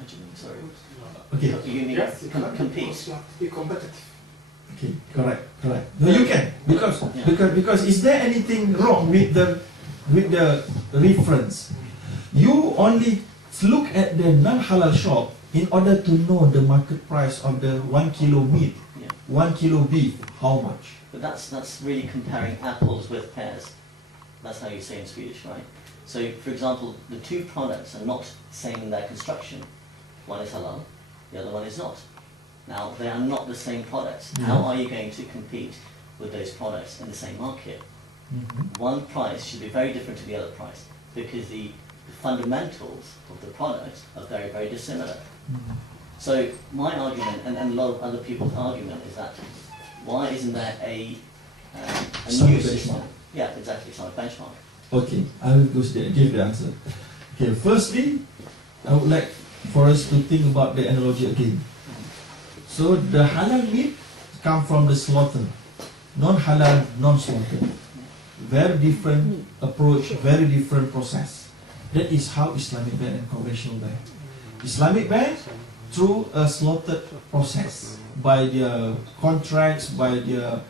How do you mean? Sorry. Okay. You mean Yes, you can compete? be competitive. Okay, correct. No, you can because is there anything wrong with the reference? You only look at the non-halal shop in order to know the market price of the 1 kilo meat, 1 kilo beef, how much? But that's really comparing apples with pears. That's how you say in Swedish, right? So, for example, the two products are not same in their construction. One is halal, the other one is not. Now, they are not the same products. How are you going to compete with those products in the same market? One price should be very different to the other price because the fundamentals of the product are very, very dissimilar. So my argument, and a lot of other people's argument, is that why isn't there a new system? Yeah, exactly, so a benchmark. Okay, I will give the answer. Okay, firstly, I would like for us to think about the analogy again. So the halal meat come from the slaughter, non-halal, non-slaughter. Very different approach, very different process. That is how Islamic ban and conventional ban. Islamic ban through a slaughtered process by their contracts, by their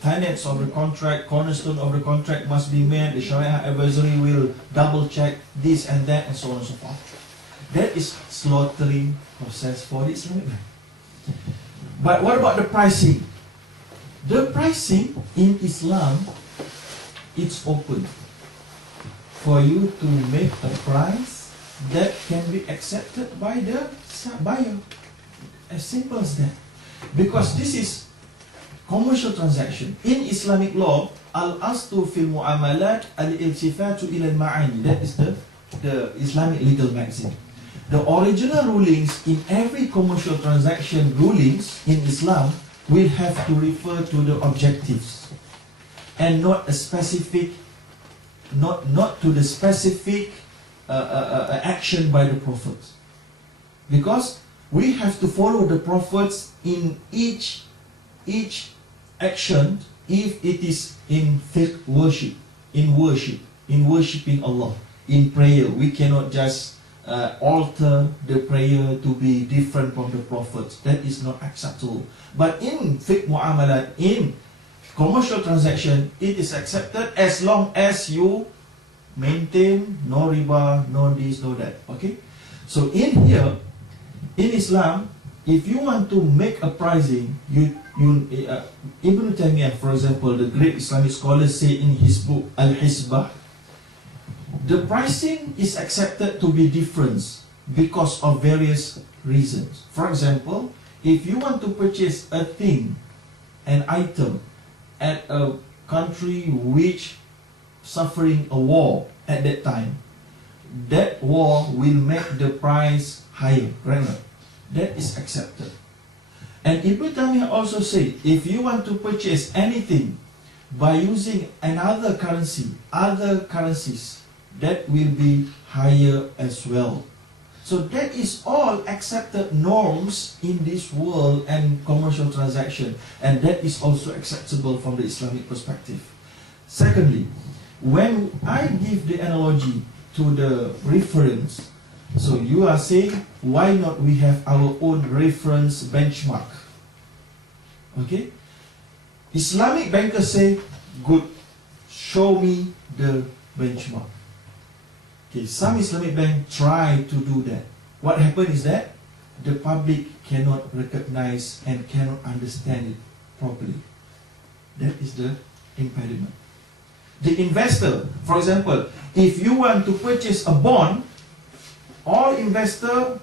tenets of the contract, cornerstone of the contract must be met. The Sharia advisory will double check this and that and so on and so forth. That is slaughtering process for the Islamic ban. But what about the pricing? The pricing in Islam, it's open for you to make a price that can be accepted by the buyer. As simple as that. Because this is commercial transaction. In Islamic law, al-aslu fil mu'amalat al-iltifatu ila al-ma'ani. That is the Islamic legal maxim. The original rulings in every commercial transaction rulings in Islam will have to refer to the objectives and not a specific, not to the specific action by the prophets. Because we have to follow the prophets in each action if it is in faith worship, in worshiping Allah, in prayer. We cannot just alter the prayer to be different from the prophets. That is not acceptable. But in fiqh mu'amalat, in commercial transaction, it is accepted as long as you maintain no riba, no this, no that. Okay? So in here, in Islam, if you want to make a pricing, Ibn Taymiyyah, for example, the great Islamic scholar, say in his book Al-Hisbah, the pricing is accepted to be different because of various reasons. For example, if you want to purchase a thing, an item, at a country which suffering a war at that time, that war will make the price higher, right? That is accepted. And Ibn Taymiyyah also said, if you want to purchase anything by using another currency, other currencies, that will be higher as well. So that is all accepted norms in this world and commercial transaction, and that is also acceptable from the Islamic perspective. Secondly, when I give the analogy to the reference, so you are saying, why not we have our own reference benchmark? Okay? Islamic bankers say, good, show me the benchmark. Okay, some Islamic banks try to do that. What happens is that the public cannot recognize and cannot understand it properly. That is the impediment. The investor, for example, if you want to purchase a bond, all investors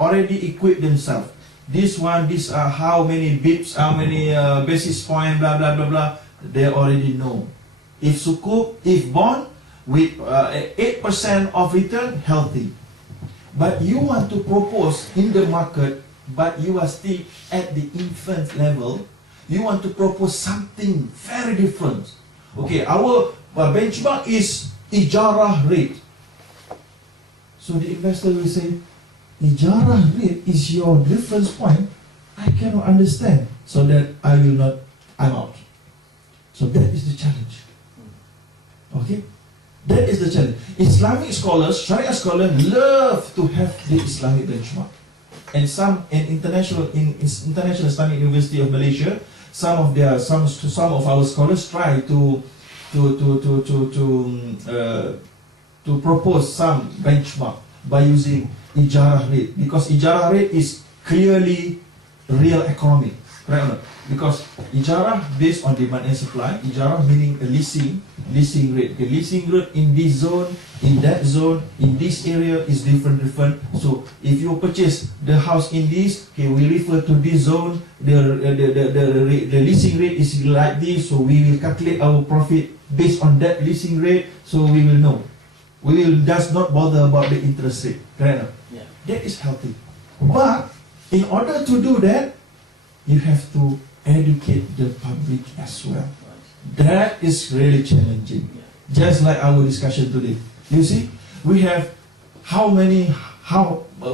already equip themselves. This one, these are how many bips, how many basis points, blah, blah, blah, blah. They already know. If sukuk, if bond, with 8% of return, healthy. But you want to propose in the market, but you are still at the infant level, you want to propose something very different. Okay, our benchmark is ijarah rate. So the investor will say, ijarah rate is your reference point. I cannot understand. So that I will not, I'm out. So that is the challenge. Okay? That is the challenge. Islamic scholars, Sharia scholars, love to have the Islamic benchmark. And some international Islamic University of Malaysia, some of our scholars try to propose some benchmark by using ijarah rate, because ijarah rate is clearly real economic, right or not? Because ijarah based on demand and supply, ijarah meaning a leasing rate. Okay, leasing rate in this zone, in that zone, in this area is different. So if you purchase the house in this, okay, we refer to this zone, the leasing rate is like this, so we will calculate our profit based on that leasing rate, so we will know. We will just not bother about the interest rate, right? Yeah. That is healthy. But in order to do that, you have to educate the public as well. Right. That is really challenging. Yeah. Just like our discussion today. You see, we have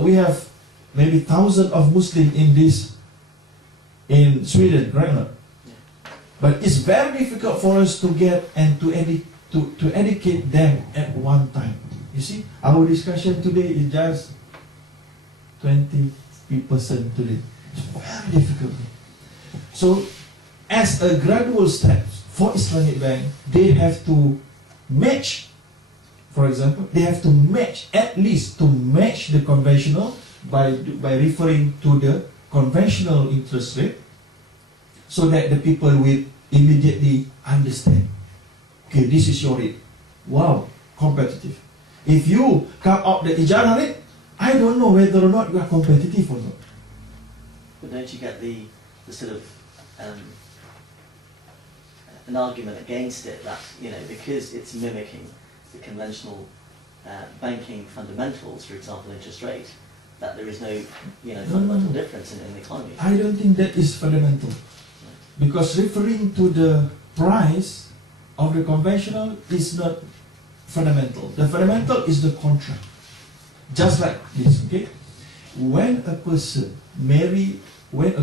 we have maybe thousands of Muslims in Sweden, right now. Yeah. But it's very difficult for us to get and to educate them at one time. You see, our discussion today is just 20% today. It's very difficult. So, as a gradual step for Islamic Bank, they have to match, for example, they have to match, at least to match the conventional by referring to the conventional interest rate, so that the people will immediately understand. Okay, this is your rate. Wow, competitive. If you come up the ijarah rate, I don't know whether or not you are competitive or not. But don't you get the sort of an argument against it that, you know, because it's mimicking the conventional banking fundamentals, for example, interest rate, that there is no, you know, fundamental difference in the economy? I don't think that is fundamental. Because referring to the price of the conventional is not fundamental. The fundamental is the contract. Just like this, okay? When a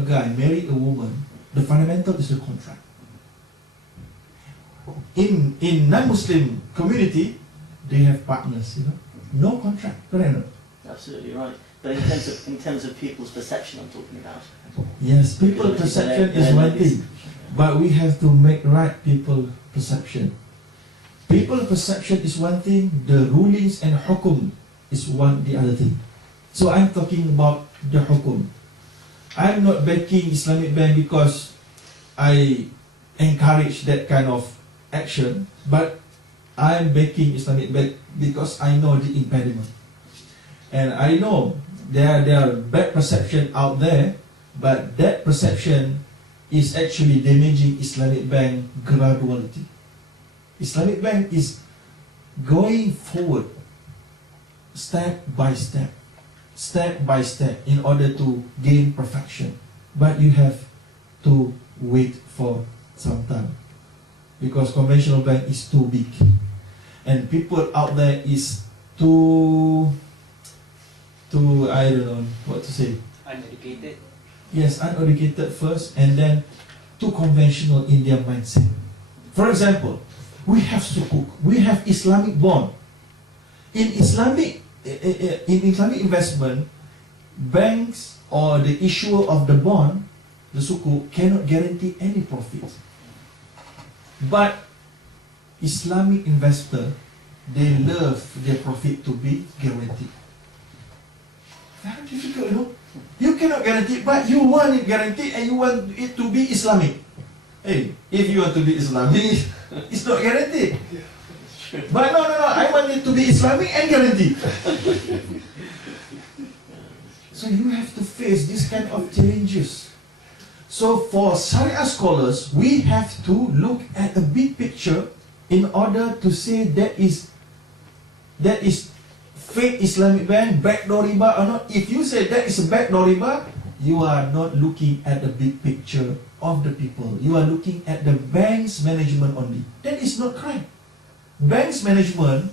guy marry a woman, the fundamental is the contract. In non-Muslim community, they have partners, you know, no contract, correct? Absolutely right. But in terms of people's perception, I'm talking about. Yes, people perception is one thing, but we have to make right people perception. People perception is one thing, the rulings and hukum is the other thing. So I'm talking about the hukum. I'm not backing Islamic Bank because I encourage that kind of action, but I'm backing Islamic Bank because I know the impediment. And I know there are bad perception out there, but that perception is actually damaging Islamic Bank gradually. Islamic Bank is going forward step by step in order to gain perfection. But you have to wait for some time, because conventional bank is too big and people out there is too I don't know what to say. Uneducated. Yes, uneducated first, and then too conventional in their mindset. For example, we have sukuk, we have Islamic bond. In Islamic investment, banks or the issuer of the bond, the sukuk, cannot guarantee any profit. But Islamic investor, they love their profit to be guaranteed. Very difficult, you know. You cannot guarantee, but you want it guaranteed and you want it to be Islamic. Hey, if you want to be Islamic, it's not guaranteed. But no, I want it to be Islamic and guaranteed. So you have to face this kind of challenges. So for Sharia scholars, we have to look at the big picture in order to say that is fake Islamic bank, backdoor riba or not. If you say that is a backdoor riba, you are not looking at the big picture of the people. You are looking at the bank's management only. That is not correct. Bank's management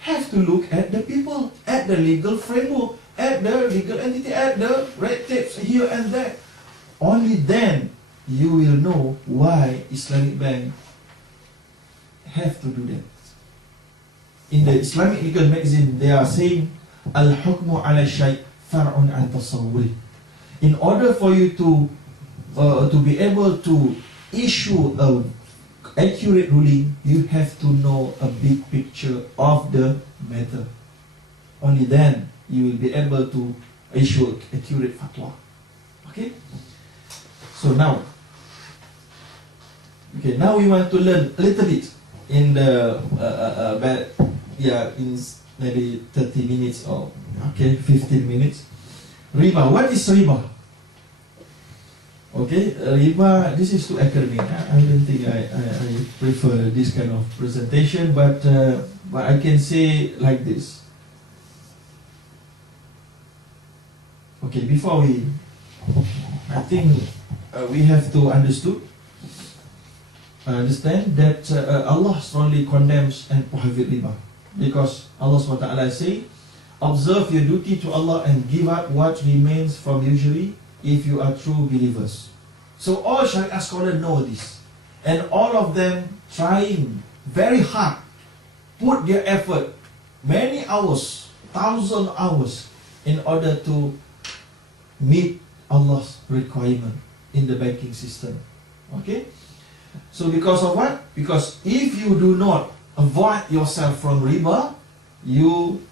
have to look at the people, at the legal framework, at the legal entity, at the red tapes here and there. Only then you will know why Islamic Bank have to do that. in the Islamic legal magazine, they are saying, al-hukmu ala shay' far'un an tasawwuri. In order for you to be able to issue a accurate ruling, you have to know a big picture of the matter. Only then you will be able to issue accurate fatwa. Okay? So now we want to learn a little bit in the in maybe 30 minutes or 15 minutes. Riba. What is riba? Okay, riba, this is too academic. I don't think I prefer this kind of presentation, but I can say like this. Okay, before I think we have to understand that Allah strongly condemns and prohibits riba, because Allah SWT say, observe your duty to Allah and give out what remains from usury if you are true believers. So all Sharia scholars know this, and all of them trying very hard, put their effort, many hours, 1,000 hours, in order to meet Allah's requirement in the banking system. Okay? So because of what? Because if you do not avoid yourself from riba, you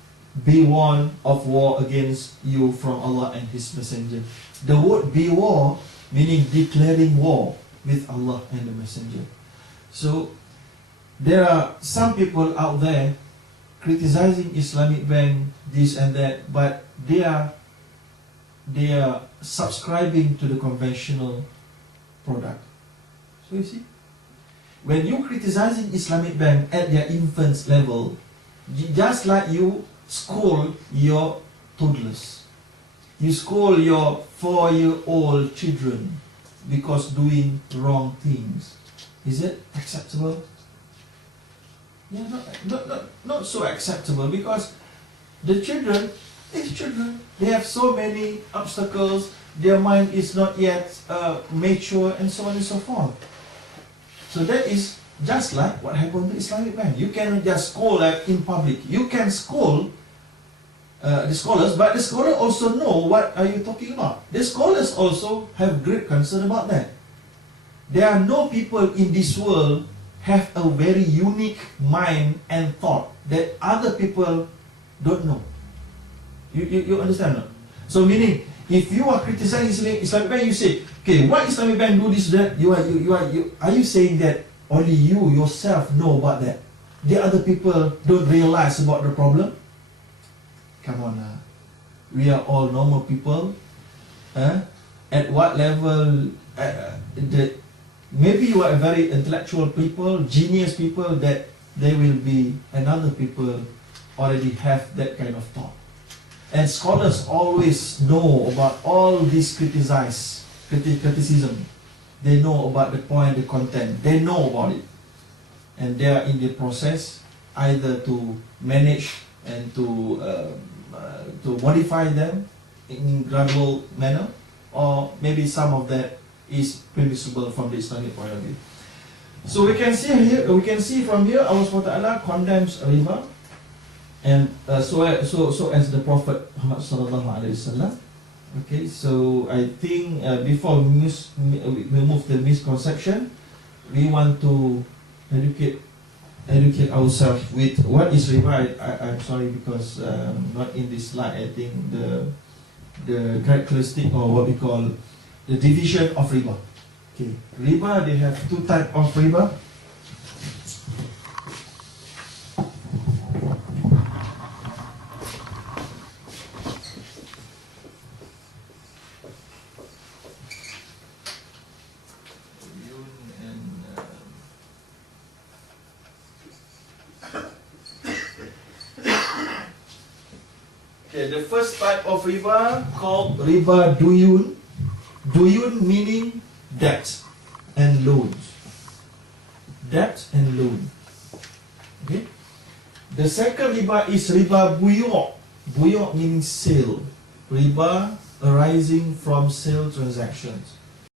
be warned of war against you from Allah and His Messenger. The word be war meaning declaring war with Allah and the Messenger. So there are some people out there criticizing Islamic Bank, this and that, but they are subscribing to the conventional product. So you see, when you criticizing Islamic Bank at their infants level, just like you scold your toddlers, you scold your 4-year-old children because doing wrong things. Is it acceptable? Yeah, not so acceptable, because the children, they have so many obstacles, their mind is not yet mature, and so on and so forth. So that is just like what happened to Islamic Bank. You cannot just scold in public. You can scold the scholars, but the scholars also know what are you talking about. The scholars also have great concern about that. There are no people in this world have a very unique mind and thought that other people don't know. You understand? No? So meaning, if you are criticizing Islamic Bank, you say, okay, why Islamic Bank do this, that? Are you saying that only you yourself know about that? The other people don't realize about the problem? Come on, we are all normal people. At what level? Maybe you are very intellectual people, genius people, that there will be another people already have that kind of thought. And scholars always know about all this criticism. They know about the point, the content. They know about it, and they are in the process either to manage and to modify them in gradual manner, or maybe some of that is permissible from the Islamic point of view. So we can see here, from here, Allah SWT condemns riba, and so as the Prophet Muhammad sallallahu alaihi wasallam. Okay, so I think before we move the misconception, we want to educate ourselves with what is riba. I'm sorry, because not in this slide. I think the characteristic, or what we call the division of riba. Okay, riba, they have two types of riba. Okay, the first type of riba called riba duyun. Duyun meaning debt and loans. Debt and loan. Okay. The second riba is riba buyu'. Buyu' meaning sale. Riba arising from sale transactions.